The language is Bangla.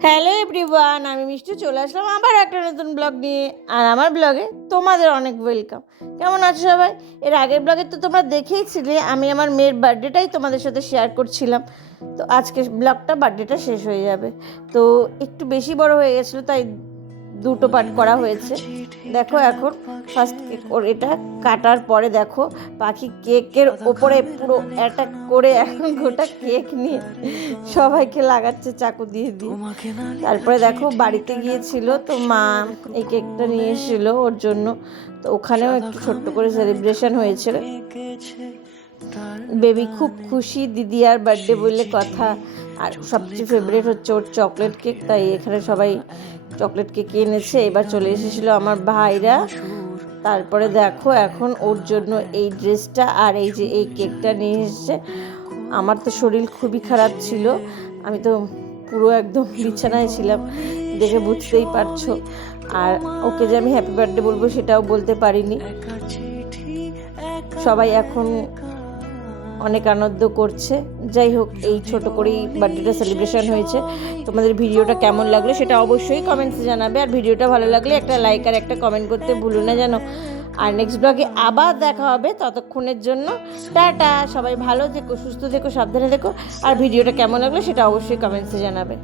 হ্যালো এভরিওয়ান, আমি মিষ্টি চলে আসলাম আবার একটা নতুন ব্লগ নিয়ে। আর আমার ব্লগে তোমাদের অনেক ওয়েলকাম। কেমন আছো সবাই? এর আগের ব্লগে তো তোমরা দেখেইছিলে আমি আমার মেয়ের বার্থডেটাই তোমাদের সাথে শেয়ার করছিলাম। তো আজকে ব্লগটা বার্থডেটা শেষ হয়ে যাবে, তো একটু বেশি বড় হয়ে গেছিলো, তাই দুটো পার্ট করা হয়েছে। দেখো এখন ফার্স্ট কেক ওর এটা কাটার পরে দেখো পাখি কেকের ওপরে পুরো অ্যাটাক করে এখন গোটা কেক নিয়ে সবাইকে লাগাচ্ছে চাকু দিয়ে দিয়ে। তারপরে দেখো বাড়িতে গিয়েছিল, তো মা এই কেকটা নিয়ে এসেছিলো ওর জন্য, তো ওখানেও একটু ছোট্ট করে সেলিব্রেশন হয়েছিল। বেবি খুব খুশি, দিদি আর বার্থডে বললে কথা। আর সবচেয়ে ফেভারিট হচ্ছে ওর চকলেট কেক, তাই এখানে সবাই চকলেট কেক এনেছে। এবার চলে এসেছিলো আমার ভাইরা। তারপরে দেখো এখন ওর জন্য এই ড্রেসটা আর এই যে এই কেকটা নিয়ে এসেছে। আমার তো শরীর খুবই খারাপ ছিল, আমি তো পুরো একদম বিছানায় ছিলাম, দেখে বুঝতেই পারছো। আর ওকে যে আমি হ্যাপি বার্থডে বলবো সেটাও বলতে পারিনি। সবাই এখন অনেক আনন্দ করছে। যাই হোক, এই ছোট করেই বার্থডেটা সেলিব্রেশন হয়েছে। তোমাদের ভিডিওটা কেমন লাগলো সেটা অবশ্যই কমেন্টসে জানাবে। আর ভিডিওটা ভালো লাগলে একটা লাইক আর একটা কমেন্ট করতে ভুলো না যেন। আর নেক্সট ব্লগে আবার দেখা হবে, ততক্ষণের জন্য টাটা। সবাই ভালো থেকো, সুস্থ থেকো, সাবধানে থেকো। আর ভিডিওটা কেমন লাগলো সেটা অবশ্যই কমেন্টসে জানাবে।